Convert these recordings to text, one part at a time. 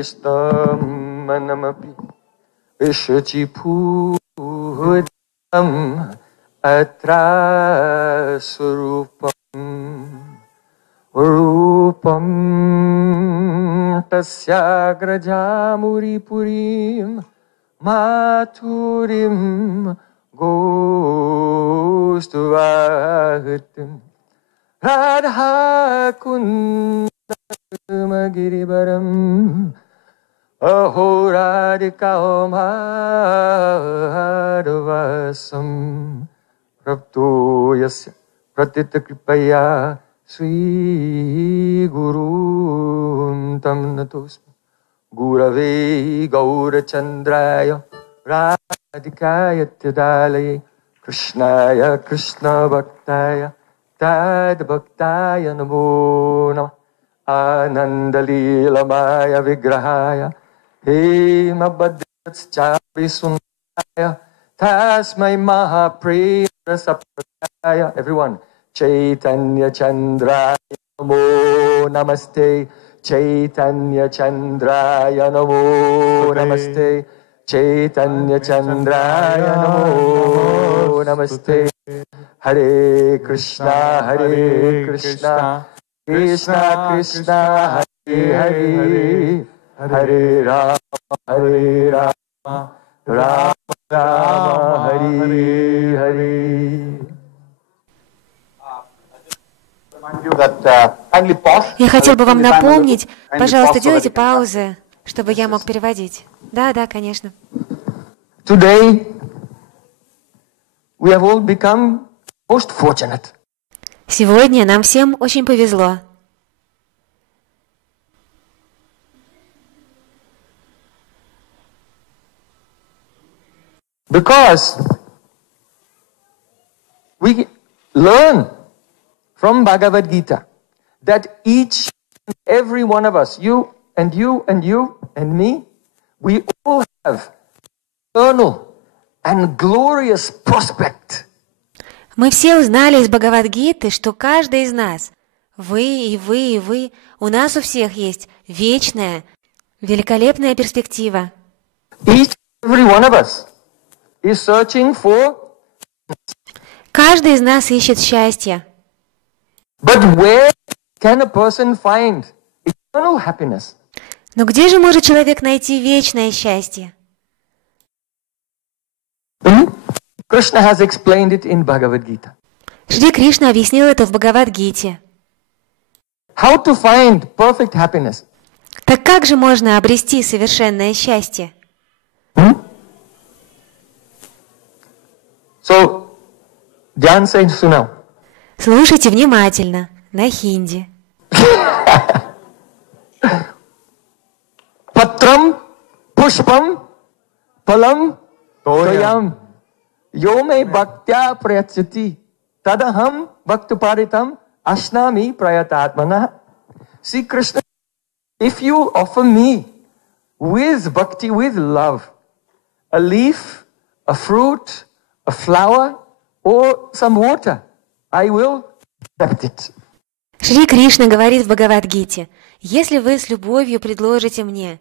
Shrestam manamapi Vishachipudam atra surupam Rupam tasyagraja purim maturim gostuvahatim Radha kundam girivaram Aho radhika madhavasam Prapto yasya pratita kripaya Sri Guru Tam Natosmi Gurave Gaurachandraya Radhikaya Tadalaye Krishnaya Krishna Bhaktaya Tad Bhaktaya Namo Namah Ananda Leelamaya Vigrahaya Hema Bhadratschavi Sundaya Tasmai Mahapraya Saprataya. Everyone. Chaitanya Chandraya Namo Namaste Chaitanya Chandraya Namo Namaste Chaitanya Chandraya Namo Namaste Hare Krishna Krishna Krishna Hare Hare Rama Rama Rama Hare Hare. Я хотел бы вам напомнить, пожалуйста, делайте паузы, чтобы я мог переводить. Да, конечно. Today we have all become most fortunate. Сегодня нам всем очень повезло. Because we learn from Bhagavad Gita that each and every one of us, you and you and you and me, we all have eternal and glorious prospect. Мы все узнали из Бхагавад-гиты, что каждый из нас, вы и вы и вы, у нас у всех есть вечная, великолепная перспектива. Each and every one of us is searching for. Каждый из нас ищет счастье. But where can a person find eternal happiness? Но где же может человек найти вечное счастье? Krishna has explained it in Bhagavad Gita. Шри Кришна объяснил это в Бхагавад-гите. How to find perfect happiness? Так как же можно обрести совершенное счастье? So, Dhyan se sunao. Слушайте внимательно, на хинди. Patram pushpam palam toyam yome bhaktya prayatsati tadaham bhaktuparitam ashnami prayatatmana. See, Krishna, if you offer me with bhakti, with love, a leaf, a fruit, a flower, or some water, I will accept it. Шри Кришна говорит в Бхагавад-гите: если вы с любовью предложите мне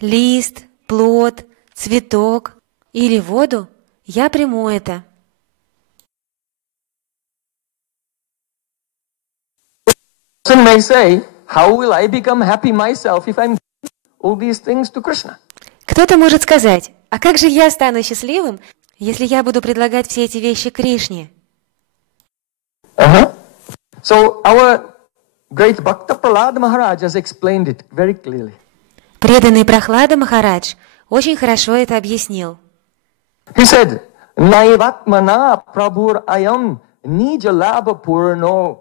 лист, плод, цветок или воду, я приму это. Person may say, how will I become happy myself if I'm giving all these things to Krishna? Кто-то может сказать: а как же я стану счастливым, если я буду предлагать все эти вещи Кришне? So our great Bhakta Prahlad Maharaj has explained it very clearly. Преданный Прахлада Махарадж очень хорошо это объяснил. He said, Naivatmana prabhur ayam nija labha purno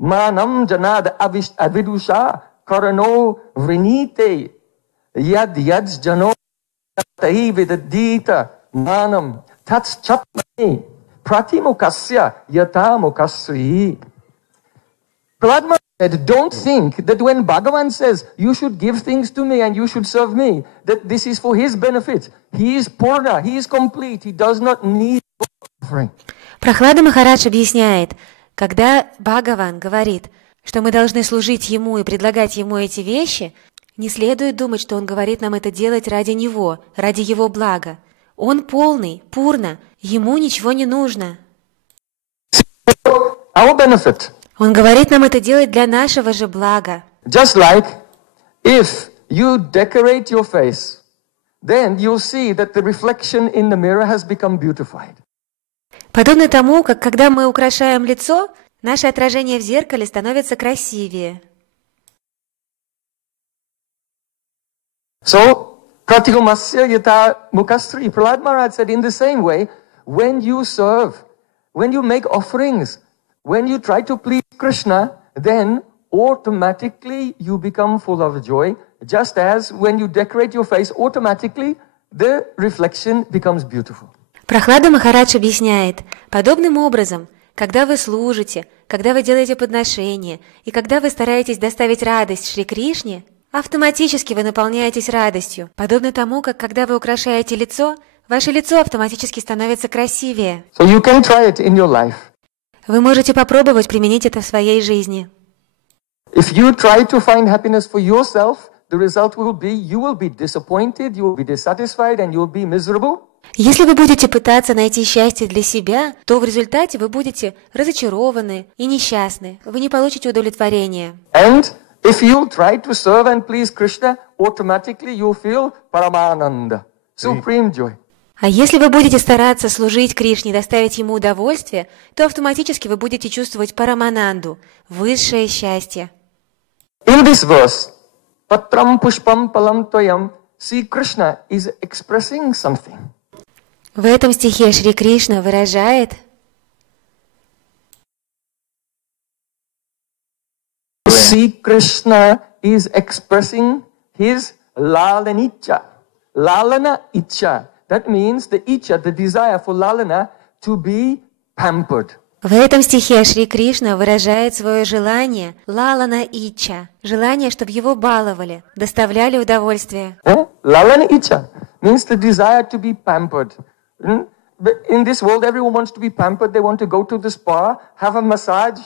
manam janad avidusha karano vrinite yad jano tahi vidadita manam tats chapmani pratimukasya yatamukasri. Prahlad Maharaj said, don't think that when Bhagavan says, you should give things to me and you should serve me, that this is for his benefit. He is Purna, he is complete, he does not need offering. Прахлада Махарадж объясняет, когда Бхагаван говорит, что мы должны служить ему и предлагать ему эти вещи, Не следует думать, что Он говорит нам это делать ради Него, ради Его блага. Он полный, пурна, Ему ничего не нужно. Our benefit. Он говорит нам это делать для нашего же блага. Just like if you decorate your face, then you'll see that the reflection in the mirror has become beautified. Подобно тому, как когда мы украшаем лицо, наше отражение в зеркале становится красивее. So, Pratikumasya yata mukastri. Prahlad Maharaj said in the same way, when you serve, when you make offerings, when you try to please Krishna, then automatically you become full of joy, just as when you decorate your face, automatically the reflection becomes beautiful. Прохлада Махарадж объясняет, подобным образом, когда вы служите, когда вы делаете подношения и когда вы стараетесь доставить радость Шри Кришне, автоматически вы наполняетесь радостью, подобно тому, как когда вы украшаете лицо, ваше лицо автоматически становится красивее. So you can try it in your life. Вы можете попробовать применить это в своей жизни. If you try to find happiness for yourself, the result will be you will be disappointed, you will be dissatisfied, and you will be miserable. Если вы будете пытаться найти счастье для себя, то в результате вы будете разочарованы и несчастны. Вы не получите удовлетворения. And if you try to serve and please Krishna, automatically you feel Paramananda, supreme joy. А если вы будете стараться служить Кришне и доставить Ему удовольствие, то автоматически вы будете чувствовать Парамананду, высшее счастье. In this verse, Patram Pushpam Palam Toyam, Sri Krishna is expressing something. В этом стихе Шри Кришна выражает Sri Krishna is expressing his lalana ichcha. Lalana ichcha. That means the ichcha, the desire for lalana, to be pampered. В этом стихе Шри Кришна выражает свое желание лалана ичча, желание, чтобы его баловали, доставляли удовольствие. Lalana ichcha means the desire to be pampered. But in this world, everyone wants to be pampered. They want to go to the spa, have a massage,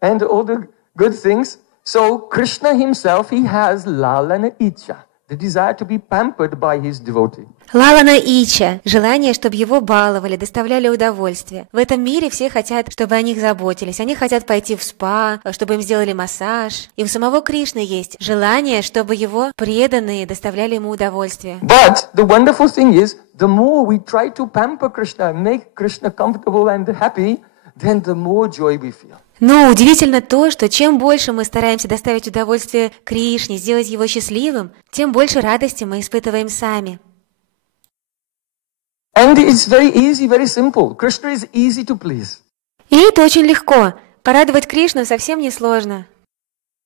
and all the good things. So Krishna himself, he has lalana ichcha, the desire to be pampered by his devotee. Лалана ичча, желание, чтобы его баловали, доставляли удовольствие. В этом мире все хотят, чтобы о них заботились. Они хотят пойти в спа, чтобы им сделали массаж. И у самого Кришны есть желание, чтобы его преданные доставляли ему удовольствие. But the wonderful thing is, the more we try to pamper Krishna, make Krishna comfortable and happy, then the more joy we feel. Но удивительно то, что чем больше мы стараемся доставить удовольствие Кришне, сделать его счастливым, тем больше радости мы испытываем сами. And it's very easy, very simple. Krishna is easy to please. И это очень легко. Порадовать Кришну совсем не сложно.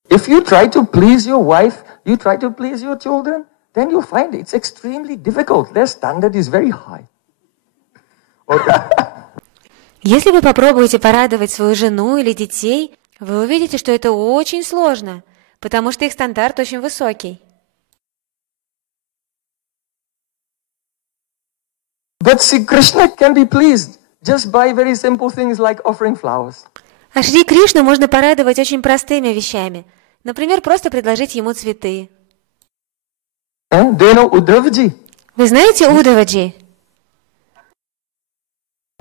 If you try to please your wife, you try to please your children, then you find it's extremely difficult. Their standard is very high. Если вы попробуете порадовать свою жену или детей, вы увидите, что это очень сложно, потому что их стандарт очень высокий. But Sri Krishna can be pleased just by very simple things like offering flowers. А Шри Кришну можно порадовать очень простыми вещами. Например, просто предложить ему цветы. Do you know Uddhavji? Вы знаете Уддаваджи?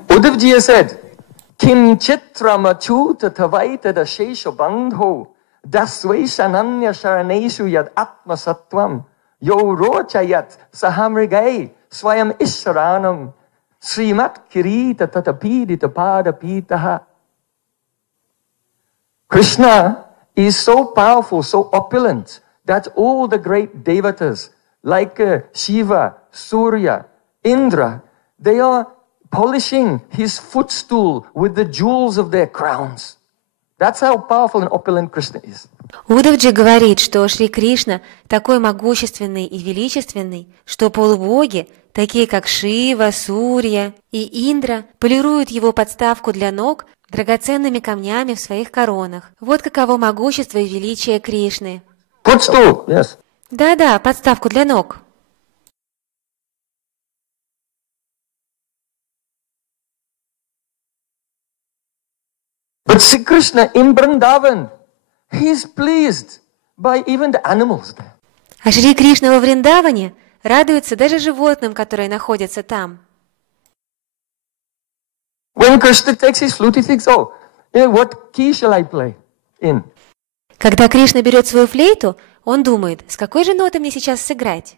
Uddhavji said, Kim chitrama chuta tavaita da shesha bandho dasvaishananya sharaneshu yad atma sattvam yo rochayat sahamrigai swayam isharanam srimat kirita tatapidita padapitaha. Krishna is so powerful, so opulent, that all the great devatas like Shiva, Surya, Indra, they are polishing his footstool with the jewels of their crowns. That's how powerful and opulent Krishna is. Уддаваджи говорит, что Шри Кришна такой могущественный и величественный, что полубоги, такие как Шива, Сурья и Индра, полируют его подставку для ног драгоценными камнями в своих коронах. Вот каково могущество и величие Кришны. Footstool, yes. Да-да, подставку для ног. But Sri Krishna in Vrindavan, he is pleased by even the animals there. А Шри Кришна во Вриндаване радуется даже животным, которые находятся там. When Krishna takes his flute, he thinks, oh, what key shall I play in? Когда Кришна берет свою флейту, он думает, с какой же ноты мне сейчас сыграть?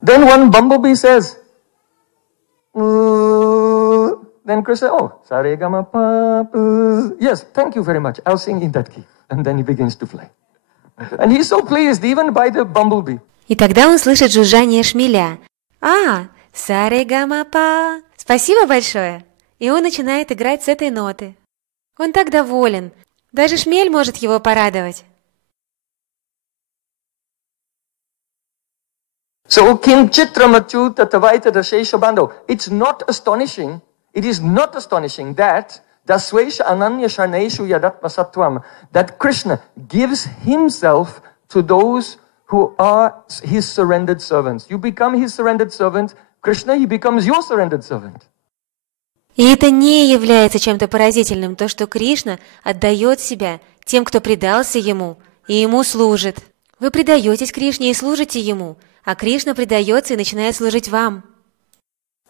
Then one bumblebee says, then Krishna, oh, sa-re-ga-ma-pa, yes, thank you very much, I'll sing in that key. And then he begins to fly. And he's so pleased even by the bumblebee. И тогда он слышит жужжание шмеля. Са-ре-га-ма-па. Спасибо большое. И он начинает играть с этой ноты. Он так доволен. Даже шмель может его порадовать. So, kim chitra machu tatavaita dashesha bando. It's not astonishing. It is not astonishing that dasvesha ananya sharneshu yadatma sattvam, that Krishna gives himself to those who are his surrendered servants. You become his surrendered servant. Krishna, he becomes your surrendered servant. И это не является чем-то поразительным, то, что Кришна отдает себя тем, кто предался Ему, и Ему служит. Вы предаетесь Кришне и служите Ему, а Кришна предается и начинает служить вам.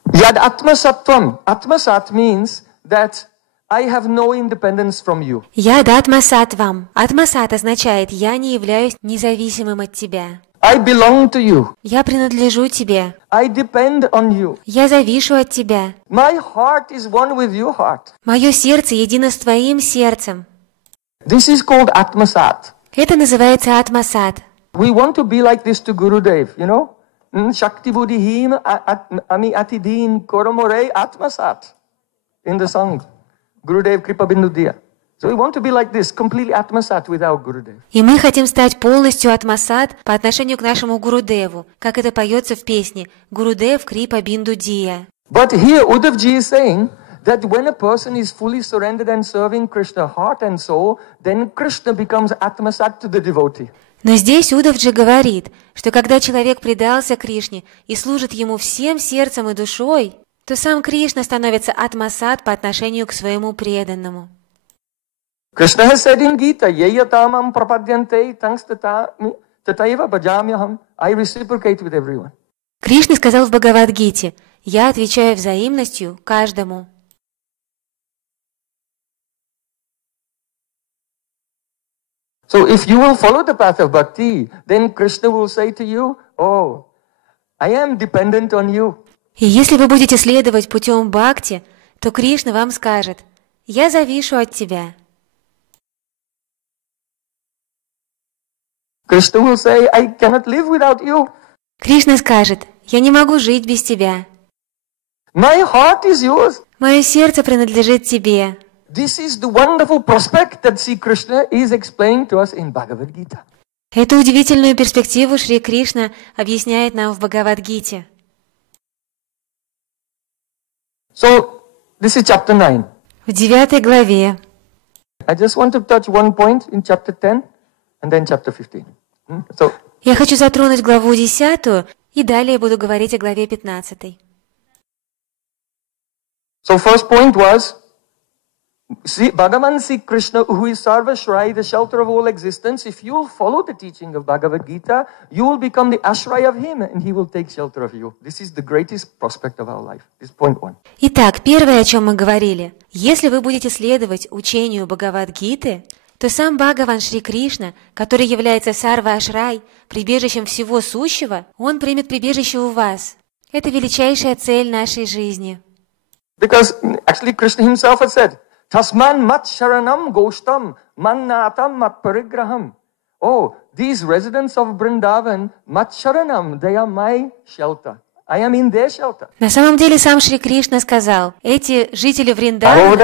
Yad atma sattvam. Atma sat means that I have no independence from you. Яд атмасат вам. Атмасат означает «я не являюсь независимым от тебя». I belong to you. Я принадлежу тебе. I depend on you. Я завишу от тебя. My heart is one with your heart. Мое сердце едино с твоим сердцем. This is called atmasat. Это называется атмасат. We want to be like this to Gurudev, you know? Shakti buddhihim ami atidin koromore atmasat. In the song, Gurudev kripa bindu diya. So we want to be like this, completely atmasat without Gurudev. И мы хотим стать полностью атмасат по отношению к нашему Гурудеву, как это поется в песне «Гурудев крипа бинду дия». But here Uddhavji is saying that when a person is fully surrendered and serving Krishna, heart and soul, then Krishna becomes atmasat to the devotee. Но здесь Уддhavджи говорит, что когда человек предался Кришне и служит Ему всем сердцем и душой, то сам Кришна становится атмасат по отношению к своему преданному. Krishna has said in Gita, yeyatamam prapadyante tataiva bhajamyaham. I reciprocate with everyone. Кришна сказал в Бхагавад-гите: «Я отвечаю взаимностью каждому». So if you will follow the path of bhakti, then Krishna will say to you, oh, I am dependent on you. И если вы будете следовать путем бхакти, то Кришна вам скажет: «Я завишу от тебя». Krishna will say, I cannot live without you. Кришна скажет: «Я не могу жить без тебя». My heart is yours. Мое сердце принадлежит тебе. This is the wonderful prospect that Sri Krishna is explaining to us in Bhagavad Gita. Эту удивительную перспективу Шри Кришна объясняет нам в Бхагавад-гите. So, this is chapter 9. В 9 главе. I just want to touch one point in chapter 10 and then chapter 15. So, Я хочу затронуть главу 10 и далее буду говорить о главе 15. So first point was, Bhagavan Sri Krishna, who is Sarva Shrai, the shelter of all existence, if you will follow the teaching of Bhagavad Gita, you will become the ashray of him and he will take shelter of you. This is the greatest prospect of our life. This is point 1. Итак, первое, о чем мы говорили. Если вы будете следовать учению Бхагавад-гиты, то сам Бхагаван Шри Кришна, который является Сарва Ашрай, прибежищем всего сущего, он примет прибежище у вас. Это величайшая цель нашей жизни. Because actually Krishna himself had said, Tasman mat sharanam goshtam mannatam mat parigraham. Oh, these residents of Vrindavan, mat sharanam, they are my shelter. I am in their shelter. На самом деле сам Шри Кришна сказал: эти жители Вриндавана,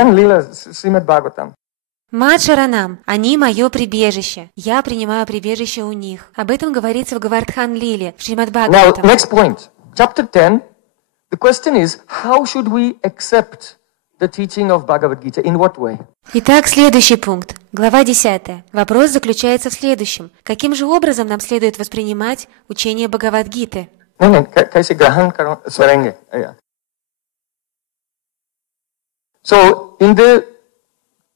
Мат Шаранам, они мое прибежище. Я принимаю прибежище у них. Об этом говорится в Гавардхан Лиле, в Шримад Бхагаватам. Now, next point. Chapter 10. The question is, how should we accept the teaching of Bhagavad Gita? In what way? Итак, следующий пункт. Глава 10. Вопрос заключается в следующем. Каким же образом нам следует воспринимать учение Бхагавад-гиты? So, in the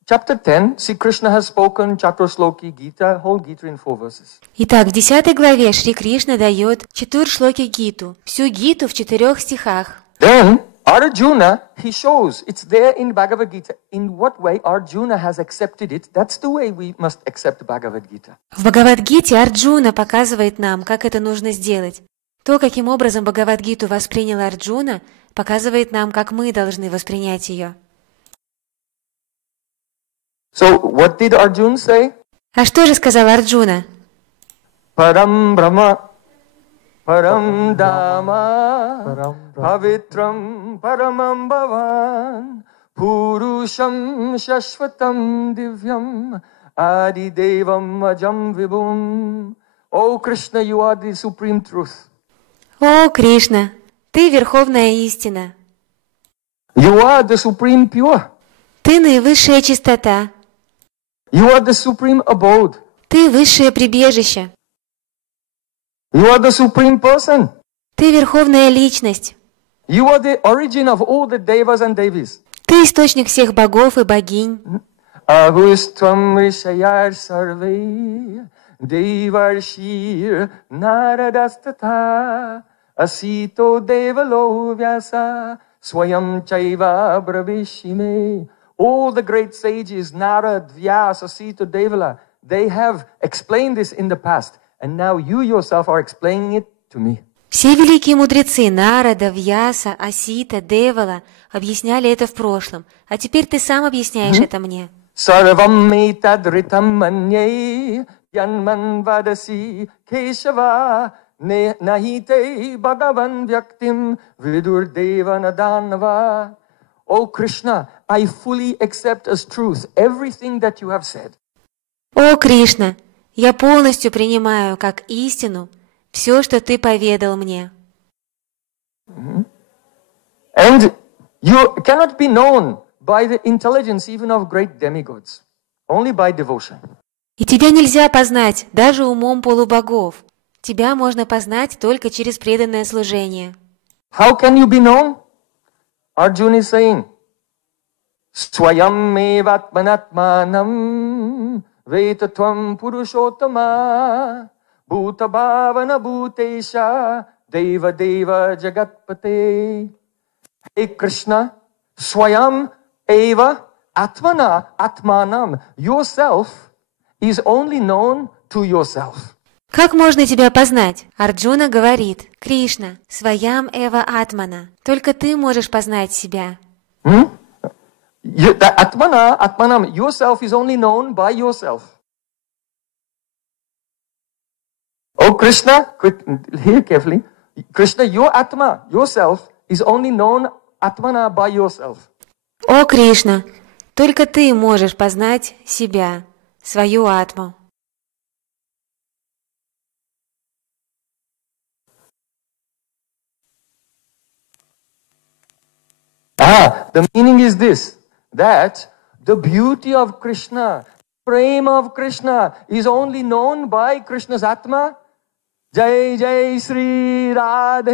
Chapter 10, Sri Krishna has spoken Chaturshloki Gita, whole Gita in 4 verses. Итак, в 10 главе Шри Кришна дает Чатуршлоки Гиту, всю Гиту в 4 стихах. Then Arjuna, he shows, it's there in Bhagavad Gita, in what way Arjuna has accepted it. That's the way we must accept Bhagavad Gita. В Бхагавад-гите Арджуна показывает нам, как это нужно сделать. То, каким образом Бхагавад-гиту воспринял Арджуна, показывает нам, как мы должны воспринять ее. So, what did Arjuna say? А что же сказал Арджуна? Param Brahma, Param Dhamma, Pavitram Paramam Bhavan, Purusham Shashvatam Divyam, Adi Devam Ajam Vibhum. Oh Krishna, you are the supreme truth. О, Кришна, ты верховная истина. You are the supreme pure. Ты наивысшая чистота. You are the supreme abode. Ты высшее прибежище. You are the supreme person. Ты верховная личность. You are the origin of all the devas and devis. Ты источник всех богов и богинь. Ahustvam rishayar sarve devarshir naradastata asito devalo vyasa swayam chaiva bravishime. All the great sages, Narad, Vyasa, Sita, Devala, they have explained this in the past. And now you yourself are explaining it to me. Все великие мудрецы Нарада, Вьяса, Асита, Девала объясняли это в прошлом, а теперь ты сам объясняешь это мне. Sarvam metadritam manye yanman vadasi keshava nahite bhagavan vyaktim vidur devanadanava. Oh Krishna, I fully accept as truth everything that you have said. О, Кришна, я полностью принимаю как истину все, что ты поведал мне. And you cannot be known by the intelligence even of great demigods, only by devotion. И тебя нельзя познать даже умом полубогов. Тебя можно познать только через преданное служение. How can you be known? Arjuna is saying, Swayam mevatmanatmanam vetatvam purushottama bhuta bhavana bhutesha deva deva jagatpate. Hey Krishna, Swayam eva atmana atmanam. Yourself is only known to yourself. Как можно тебя познать? Арджуна говорит, Кришна, своям эва атмана. Только ты можешь познать себя. Atmanam, yourself is only known by yourself. Oh Krishna, hear carefully. Krishna, your Atma, yourself, is only known Atmana by yourself. О Кришна, только ты можешь познать себя, свою атму. The meaning is this, that the beauty of Krishna, Prem of Krishna, is only known by Krishna's Atma. Jai Jai Sri Radhe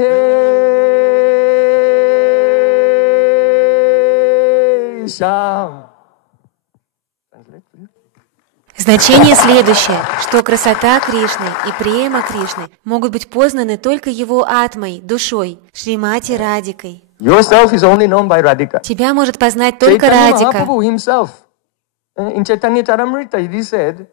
Shyam. Значение следующее, что красота Кришны и према Кришны могут быть познаны только его атмой, душой, Шримати Радикой. Yourself is only known by Radhika. Тебя может познать только Радика. Mahaprabhu himself, in Chaitanya Charitamrita, he said,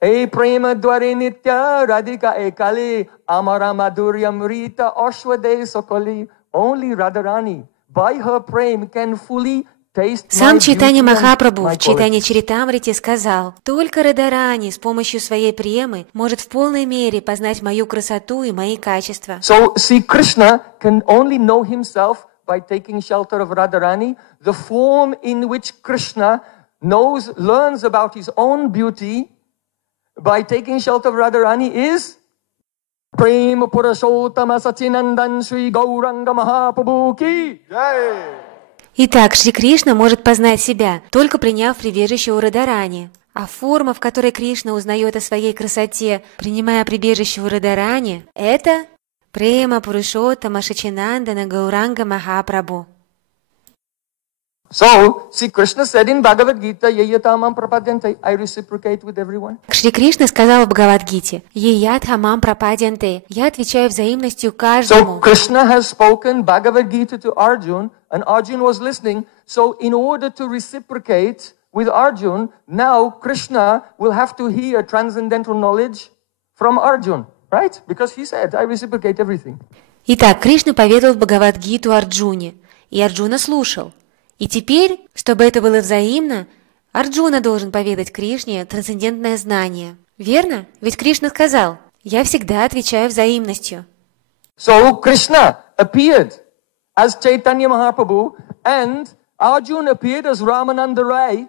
"Hey prema dware nitya Radhika ekali amara madhuryam rita ashwade sokali." Only Radharani, by her prem, can fully taste. Сам Чайтанья Махапрабху в Чайтанья Чаритамрите сказал, только Радharani с помощью своей премы может в полной мере познать мою красоту и мои качества. So Sri Krishna can only know himself by taking shelter of Radharani. The form in which Krishna learns about his own beauty by taking shelter of Radharani is Prema Purushottama Sachinandan Sri Gauranga Mahaprabhu ki Jai. Итак, Шри Кришна может познать себя, только приняв прибежище у Радharani. А форма, в которой Кришна узнает о своей красоте, принимая прибежище у Радharani, это Према Пурушоттама Сачинандана Гауранга Махапрабху. So, Sri Krishna said in Bhagavad Gita, yayatamam prapadyante, I reciprocate with everyone. Шри Кришна сказал в Бхагавад-гите: «Еятхамам прападянте», я отвечаю взаимностью каждому. So, Krishna has spoken Bhagavad Gita to Arjun, and Arjun was listening. So, in order to reciprocate with Arjun, now Krishna will have to hear transcendental knowledge from Arjun, right? Because he said, I reciprocate everything. Итак, Кришна поведал Бхагавад-гиту Арджуне, и Арджуна слушал. И теперь, чтобы это было взаимно, Арджуна должен поведать Кришне трансцендентное знание. Верно? Ведь Кришна сказал: «Я всегда отвечаю взаимностью». So Krishna appeared as Chaitanya Mahaprabhu and Arjuna appeared as Ramananda Rai.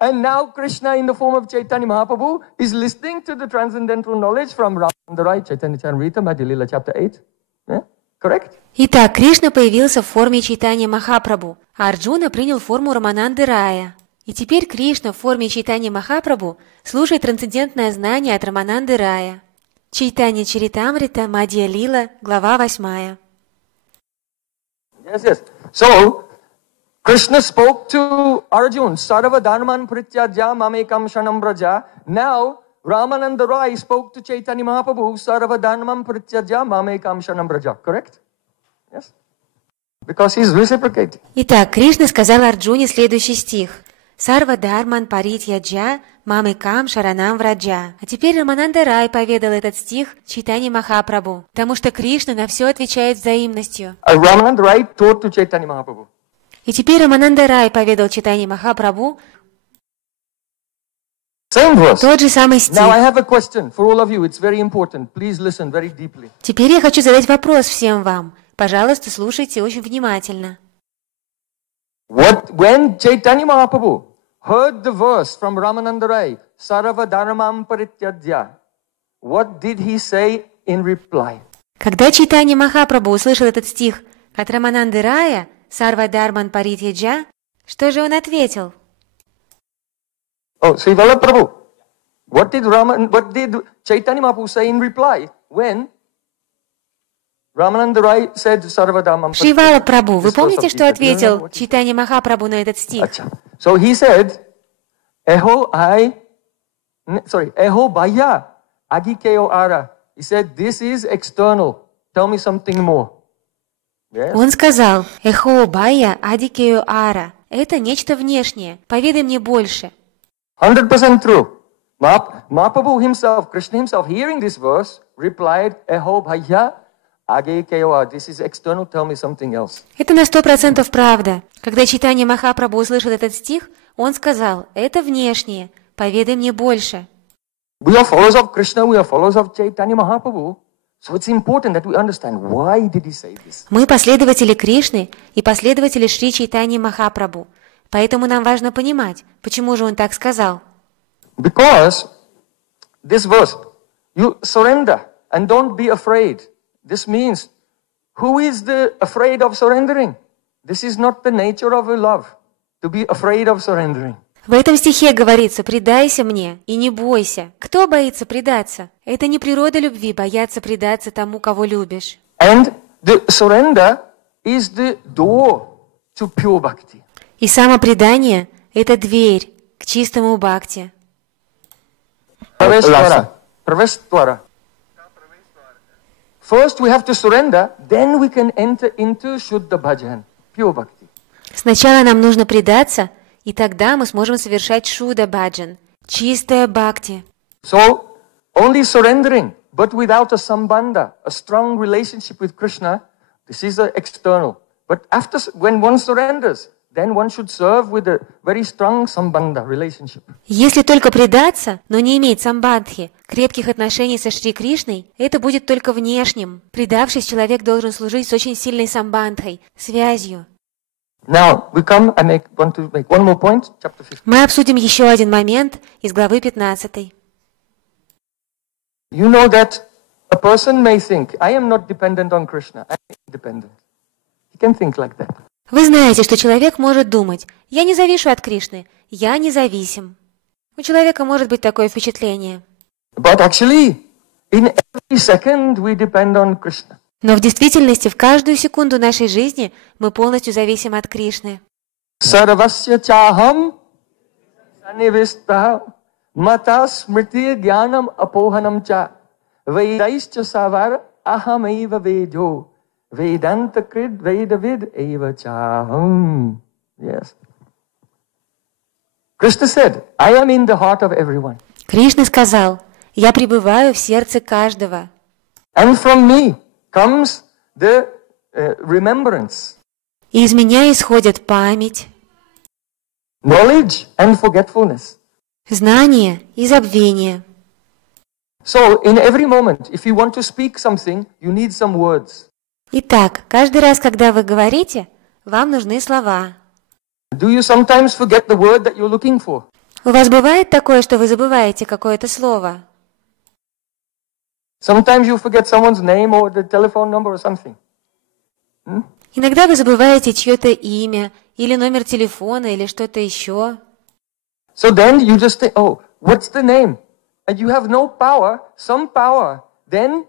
And now Krishna in the form of Chaitanya Mahaprabhu is listening to the transcendental knowledge from Ramananda Rai, Chaitanya Charitamrita, Madhya Lila, chapter 8. Yeah? Correct? Итак, Кришна появился в форме Чайтаньи Махапрабху, а Арджуна принял форму Рамананды Рая. И теперь Кришна в форме Чайтаньи Махапрабху слушает трансцендентное знание от Рамананды Рая. Чайтанья Чаритамрита, Мадья Лила, глава 8. Yes. So, Krishna spoke to Arjun, Sarva Dharman Prityajya Mamekam Shanam Braja. Now, Ramananda Rai spoke to Chaitanya Mahaprabhu, Sarva Dharman Prityajya Mamekam Shanam Braja. Correct? Yes? Because he's reciprocating. Итак, Кришна сказал Арджуне следующий стих. Сарва Дharman Паритьяджа Мамекам Шаранам Враджа. А теперь Рамананда Рай поведал этот стих Чайтанье Махапрабху, потому что Кришна на все отвечает взаимностью. Ramananda Rai taught to Chaitanya Mahaprabhu. И теперь Рамананда Рай поведал Чайтанье Махапрабху тот же самый стих. Now I have a question for all of you. It's very important. Please listen very deeply. Теперь я хочу задать вопрос всем вам. Пожалуйста, слушайте очень внимательно. When Chaitanya Mahaprabhu heard the verse from Ramananda Rai, Sarva Dharmam Parityajya, what did he say in reply? Когда Чайтанья Махапрабху услышал этот стих от Рамананды Рая, Сарва Дharman Паритьяджа, что же он ответил? Oh, Sri Vallabh Prabhu, what did Chaitanya Mahaprabhu say in reply when Ramananda Rai said Sarva Dharmam Parityajya? Шри Валабх Прабху, вы помните, что ответил Чайтанья Махапрабху на этот стих? So he said, Eho Bhaya Agikeo Ara. He said, this is external. Tell me something more. Yes? Он сказал, Эхо Бая Адикео Ара. Это нечто внешнее. Поведай мне больше. 100% true. Mahaprabhu himself, Krishna himself, hearing this verse, replied, Eho Bhaya Agikeo Ara. This is external. Tell me something else. Это на 100% правда. Когда Чайтанья Махапрабху услышал этот стих, он сказал, это внешнее. Поведай мне больше. We are followers of Krishna. We are followers of Chaitanya Mahaprabhu. So it's important that we understand why did he say this. Мы последователи Кришны и последователи Шри Чайтаньи Махапрабху. Поэтому нам важно понимать, почему же он так сказал. Because this verse, you surrender and don't be afraid. This means, who is afraid of surrendering? This is not the nature of a love, to be afraid of surrendering. В этом стихе говорится: «Предайся мне и не бойся». Кто боится предаться? Это не природа любви, бояться предаться тому, кого любишь. And the surrender is the door to pure bhakti. И самопредание – это дверь к чистому бхакти. Praveshtvara. First we have to surrender, then we can enter into Shuddha Bhajan, pure bhakti. Сначала нам нужно предаться, и тогда мы сможем совершать Шудда Баджан, чистое бхакти. So, only surrendering, but without a sambandha, a strong relationship with Krishna, this is the external. But when one surrenders, then one should serve with a very strong sambandha relationship. Если только предаться, но не иметь самбандхи, крепких отношений со Шри Кришной, это будет только внешним. Предавшись, человек должен служить с очень сильной самбандхой, связью. Now, we come, I want to make one more point, chapter 15. Мы обсудим еще один момент из главы 15. You know that a person may think, I am not dependent on Krishna, I am independent. He can think like that. Вы знаете, что человек может думать: «Я не завишу от Кришны, я независим». У человека может быть такое впечатление. But actually, in every second we depend on Krishna. Но в действительности в каждую секунду нашей жизни мы полностью зависим от Кришны. Sarvasya chaham sanivistah mata smriti jnanam apohanam cha vedaischa savar ahamaiva vedo vedanta krid vedavid eva chaham. Yes. Krishna said, I am in the heart of everyone. Кришна сказал: «Я пребываю в сердце каждого». And from me comes the remembrance. И из меня исходят память, Knowledge and forgetfulness. знание и забвение. So, in every moment, if you want to speak something, you need some words. Итак, каждый раз, когда вы говорите, вам нужны слова. Do you sometimes forget the word that you're looking for? У вас бывает такое, что вы забываете какое-то слово? Sometimes you forget someone's name or the telephone number or something. Иногда вы забываете чье-то имя, или номер телефона, или что-то еще. So then you just think, oh, what's the name? And you have no power. Some power then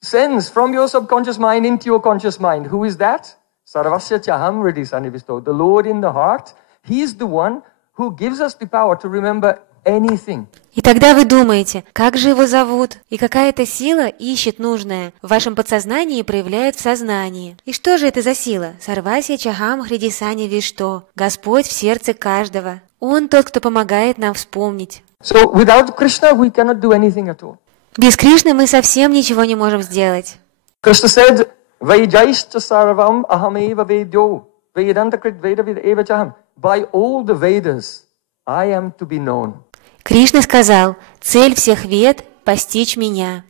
sends from your subconscious mind into your conscious mind. Who is that? Sarvasya chaham hridhi sannivisto. The Lord in the heart. He is the one who gives us the power to remember anything. И тогда вы думаете, как же его зовут? И какая-то сила ищет нужное в вашем подсознании и проявляет в сознании. И что же это за сила? Сарвасья чахам хриди саннивишто. Господь в сердце каждого. Он тот, кто помогает нам вспомнить. So without Krishna we cannot do anything at all. Без Кришны мы совсем ничего не можем сделать. Krishna said, Vajaishcha sarvam ahameva vedyo vedanta krit vedavid eva chaham. By all the Vedas I am to be known. Кришна сказал: цель всех вед – постичь меня.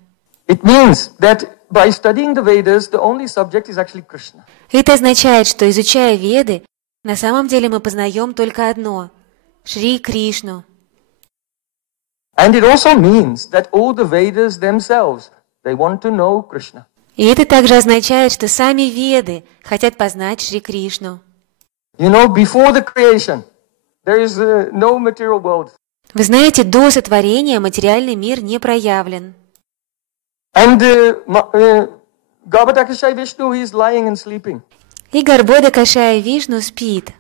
It means that by studying the Vedas, the only subject is actually Krishna. Это означает, что, изучая Веды, на самом деле мы познаем только одно – Шри Кришну. And it also means that all the Vedas themselves, they want to know Krishna. И это также означает, что сами Веды хотят познать Шри Кришну. You know, before the creation, there is no material world. Вы знаете, до сотворения материальный мир не проявлен. And Garbhodakashai Vishnu, he is lying and sleeping. И Гарбода-кашая Вишну спит.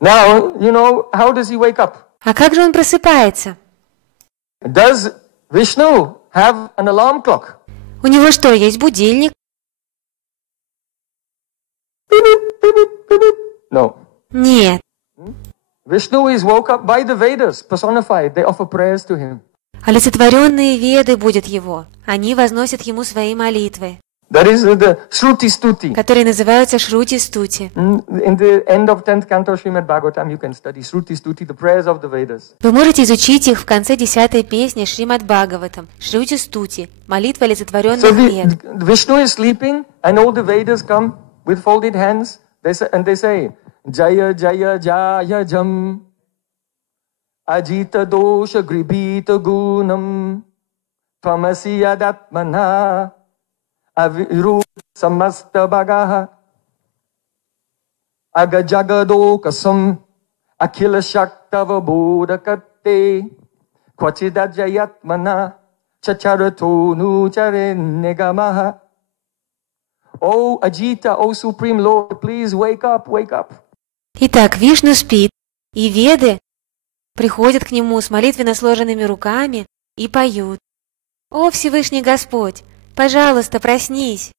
Now, you know, how does he wake up? А как же он просыпается? Does Vishnu have an alarm clock? У него что, есть будильник? No. Нет. Vishnu is woke up by the Vedas, personified. They offer prayers to him. Олицетворенные Веды будут его. Они возносят ему свои молитвы, That is the Shruti Stuti. которые называются Шрути-стути. In the end of 10th canto Srimad Bhagavatam, you can study Shruti Stuti, the prayers of the Vedas. Вы можете изучить их в конце 10-й песни Шримад Бхагаватам, Шрути-стути, молитва олицетворенных So Вед. Vishnu is sleeping, and all the Vedas come with folded hands. They say, Jaya Jaya Jaya Jam Ajita Dosha Gribita Gunam Tvamasi Yadatmana Aviru Samasta Bagaha Agajagadokasam Akhila Shaktava Bodhakate Kwachida Jayatmana Chacharatonu Charen Negamaha. Oh Ajita, oh Supreme Lord, please wake up, wake up. Итак, Вишну спит, и Веды приходят к нему с молитвенно сложенными руками и поют: «О Всевышний Господь, пожалуйста, проснись!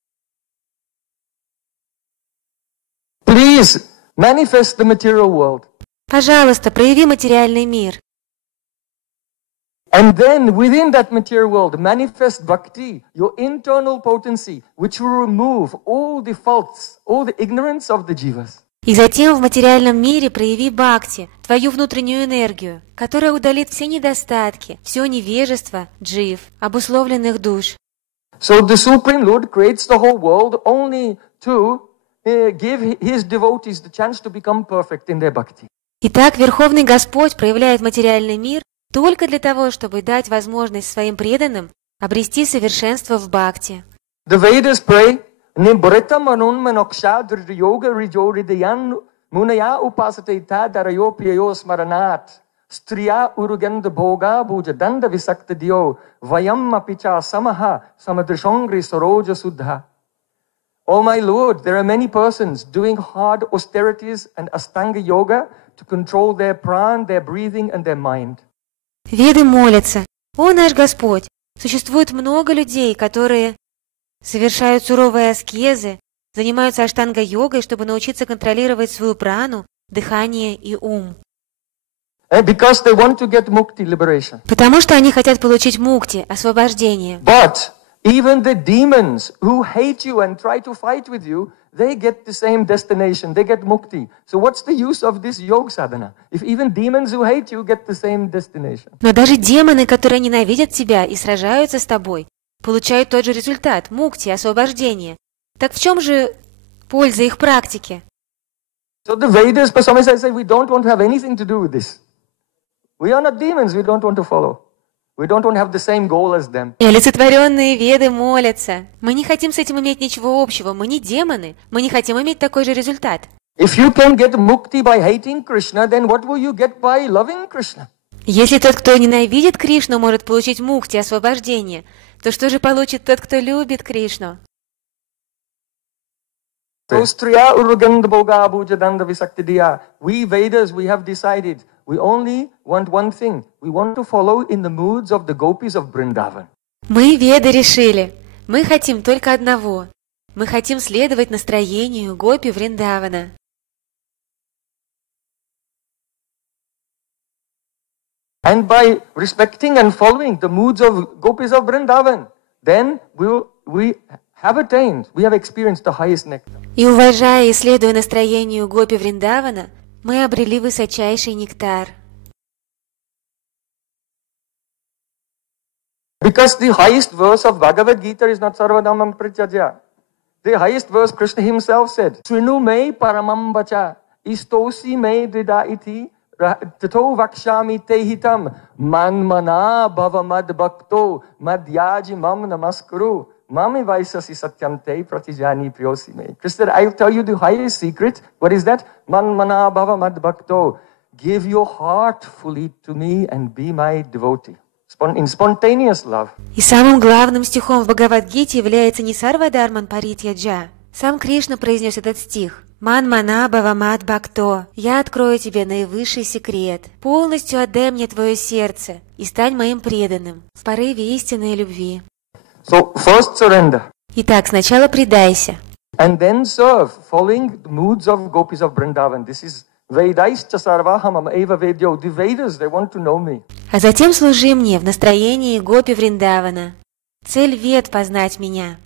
Please manifest the material world. Пожалуйста, прояви материальный мир». And then within that material world, manifest bhakti, your internal potency, which will remove all the faults, all the ignorance of the jivas. И затем в материальном мире прояви бхакти, твою внутреннюю энергию, которая удалит все недостатки, все невежество джив, обусловленных душ. So the Supreme Lord creates the whole world only to give his devotees the chance to become perfect in their bhakti. Итак, Верховный Господь проявляет материальный мир только для того, чтобы дать возможность своим преданным обрести совершенство в бхакти. The Vedas pray, Nibrita manun manoksha yoga rijoridayan munaya upasate tadarayo priyo smaranat striya uruganda bhoga bhuja danda visakta diyo vayam apicha samaha samadrishongri saroja suddha. Oh my Lord, there are many persons doing hard austerities and Ashtanga yoga to control their pran, their breathing and their mind. Веды молятся: «О наш Господь, существует много людей, которые совершают суровые аскезы, занимаются аштанга-йогой, чтобы научиться контролировать свою прану, дыхание и ум». Because they want to get mukti, liberation. Потому что они хотят получить мукти, освобождение. But even the demons who hate you and try to fight with you, they get the same destination. They get mukti. So what's the use of this yoga sadhana? If even demons who hate you get the same destination. Но даже демоны, которые ненавидят тебя и сражаются с тобой, получают тот же результат – мукти, освобождение. Так в чем же польза их практики? So the Vedas personified say we don't want to have anything to do with this. We are not demons. We don't want to follow. We don't want to have the same goal as them. И олицетворенные веды молятся: мы не хотим с этим иметь ничего общего, мы не демоны, мы не хотим иметь такой же результат. If you can get mukti by hating Krishna, then what will you get by loving Krishna? Если тот, кто ненавидит Кришну, может получить мукти, освобождение, то что же получит тот, кто любит Кришну? We Vedas, we have decided we only want one thing. We want to follow in the moods of the gopis of Vrindavan. Мы, веды, решили, мы хотим только одного. Мы хотим следовать настроению гопи Вриндавана. And by respecting and following the moods of gopis of Vrindavan, then we have attained, we have experienced the highest nectar. И уважая и следуя настроению гопи Вриндавана, мы обрели высочайший нектар. Because the highest verse of Bhagavad Gita is not sarvadhamam pratyajya. The highest verse Krishna himself said, Srinu me paramam vacha, istosi me drida iti, tato vakshami tehitam, manmana bhavamad bhakto, madhyaji mam namaskuru, mami vaisasi satyante pratijani priyosi me. Krishna said, I'll tell you the highest secret. What is that? Manmana bhavamad bhakto. Give your heart fully to me and be my devotee. In spontaneous love. И самым главным стихом в Бхагавад-гите является не сарвадharman паритьяджа. Сам Кришна произнес этот стих. Ман мана бхавамад бхакто. Я открою тебе наивысший секрет. Полностью отдай мне твое сердце и стань моим преданным в порыве истинной любви. So first surrender. Итак, сначала предайся. And then serve, following the moods of gopis of Vrindavan. This is Vedaischa sarvahamam eva vedyo. The Vedas, they want to know me. А затем служи мне в настроении гопи Вриндавана. Цель вед — познать меня.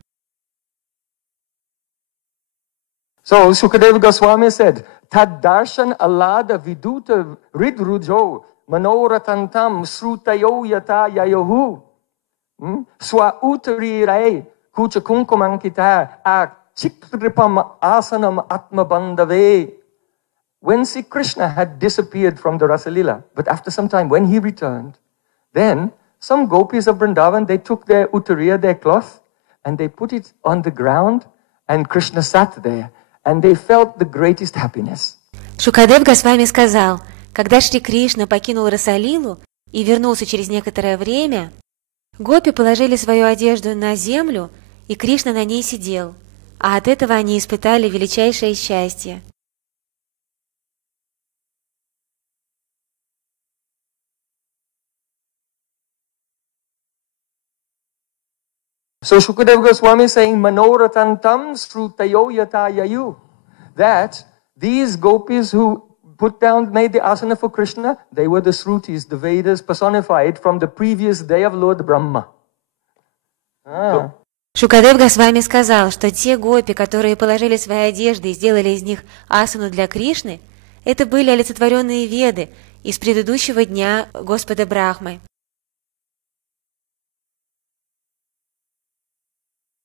So Sukadeva Goswami said, Tad darshan alada viduta ridrujo manoratantam srutayo yata yayohu swa utari rai kucha kunkumankita a chikripam asanam atma bandave. When Sri Krishna had disappeared from the Rasalila, but after some time when he returned, then some gopis of Vrindavan, they took their uttariya, their cloth, and they put it on the ground, and Krishna sat there, and they felt the greatest happiness. Шукадев Госвами сказал, когда Шри Кришна покинул Расалилу и вернулся через некоторое время, гопи положили свою одежду на землю, и Кришна на ней сидел, а от этого они испытали величайшее счастье. So Shukadeva Goswami is saying, Manoratantam srutayo yata yayu. That these gopis who made the asana for Krishna, they were the Srutis, the Vedas personified from the previous day of Lord Brahma. Шукадев Госвами сказал, что те гопи, которые положили свои одежды и сделали из них асану для Кришны, это были олицетворенные веды из предыдущего дня Господа Брахмы.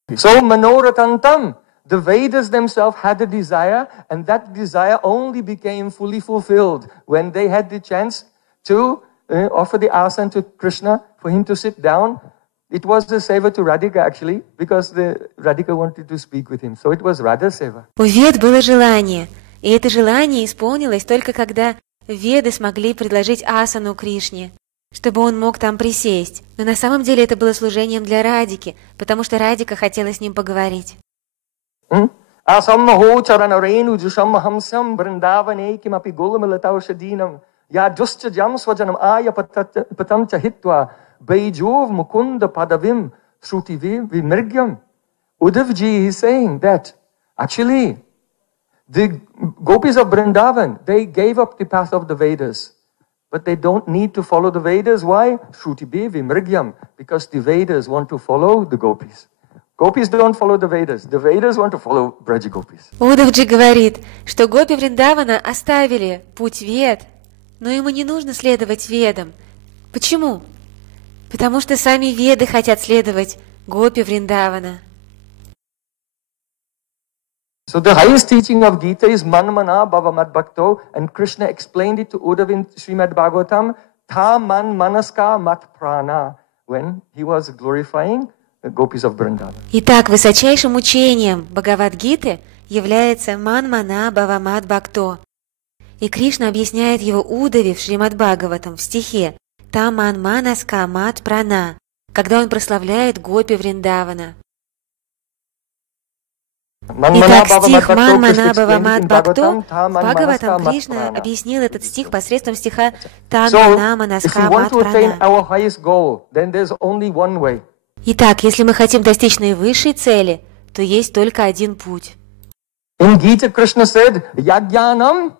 So Manoratantam, the Vedas themselves had a desire, and that desire only became fully fulfilled when they had the chance to offer the asana to Krishna for him to sit down. It was the seva to Radhika actually, because the Radhika wanted to speak with him. So it was Radha seva. У Вед было желание, и это желание исполнилось только когда Веды смогли предложить асану Кришне, чтобы он мог там присесть. Но на самом деле это было служением для Радики, потому что Радика хотела с ним поговорить. Asammaho charanarenu jusham hamsam vrindavane kimapi gulamalataushadinam yaduscha jam swajanam aya patam chahitva Bejov mukunda padavim shruti vimirgyam. Uddhavji is saying that actually the gopis of Vrindavan, they gave up the path of the Vedas. But they don't need to follow the Vedas. Why? Shruti vimirgyam. Because the Vedas want to follow the gopis. Gopis don't follow the Vedas. The Vedas want to follow Braja gopis. Уddhavji говорит, что гопи Вриндавана оставили путь Вед, но ему не нужно следовать Ведам. Почему? Потому что сами Веды хотят следовать гопи Вриндавана. So the highest teaching of Gita is manmana bhavamad bhakto, and Krishna explained it to Uddhava in Srimad Bhagavatam, tha man manaska mat prana, when he was glorifying the gopis of Vrindavan. Итак, высочайшим учением Бхагавад-гиты является манмана бхавамад бхакто. И Кришна объясняет его Уддаве в Шримад Бхагаватам в стихе та ман манаска мат прана, когда он прославляет гопи Вриндавана. Итак, стих «Ман мана бхавамад бхакто» в Бхагаватам Кришна объяснил этот стих посредством стиха «Тан мана манаска мат прана». Итак, если мы хотим достичь наивысшей цели, то есть только один путь. In Gita, Krishna said, Yajnanam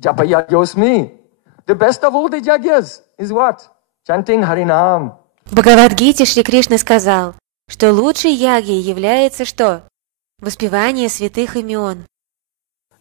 japayajosmi. The best of all the yagyas is what? Chanting Harinam. В Бхагавад-гите Шри Кришна сказал, что лучшей ягьей является что? Воспевание святых имен.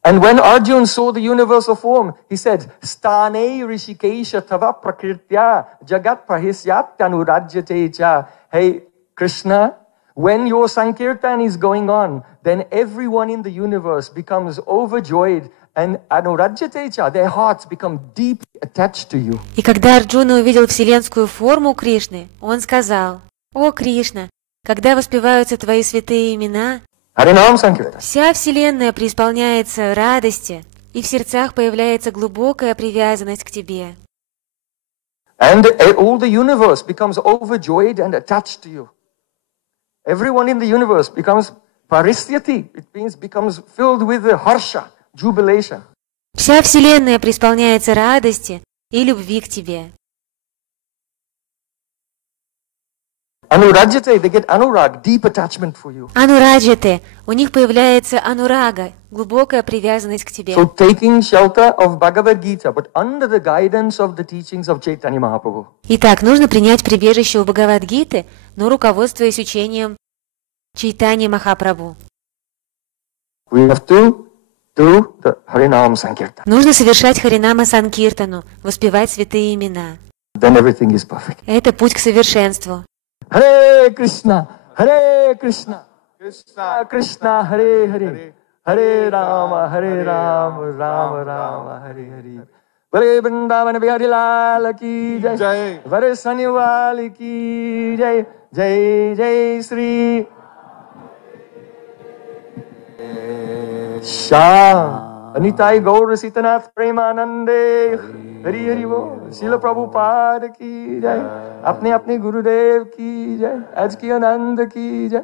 And when Arjuna saw the universal form, he said, Stane rishikesha tava prakritya jagat prahisyat anurajyate cha. Hey, Krishna, when your Sankirtan is going on, then everyone in the universe becomes overjoyed and anurajyate cha. Their hearts become deeply attached to you. И когда Арджуна увидел вселенскую форму Кришны, он сказал, «О, Кришна, когда воспеваются твои святые имена, вся вселенная преисполняется радости, и в сердцах появляется глубокая привязанность к тебе». And all the universe becomes overjoyed and attached to you. Everyone in the universe becomes parisyati. It means becomes filled with harsha, jubilation. Вся вселенная преисполняется радости и любви к тебе. Anurajyate, they get anurag, deep attachment for you. Анураджате, у них появляется анурага, глубокая привязанность к тебе. So taking shelter of Bhagavad Gita, but under the guidance of the teachings of Chaitanya Mahaprabhu. Итак, нужно принять прибежище у Бхагавад-гиты, но руководствуясь учением Чайтаньи Махапрабху. We have to do the Harinam Sankirtan. Нужно совершать Харинама Санкиртану, воспевать святые имена. Then everything is perfect. Это путь к совершенству. Hare Krishna, Krishna Krishna, Hare Hare, Hare Rama, Rama Rama, Hare Hare. Vare Vrindavan Bihari Lal ki jai, Vare Sanyawali ki jai, Jai Jai Sri Shah Anitai Gaur Sitanath Premanande Hari Hari Bo Srila Prabhupada ki jai, अपने अपने गुरुदेव की जय, आज की आनंद की जय।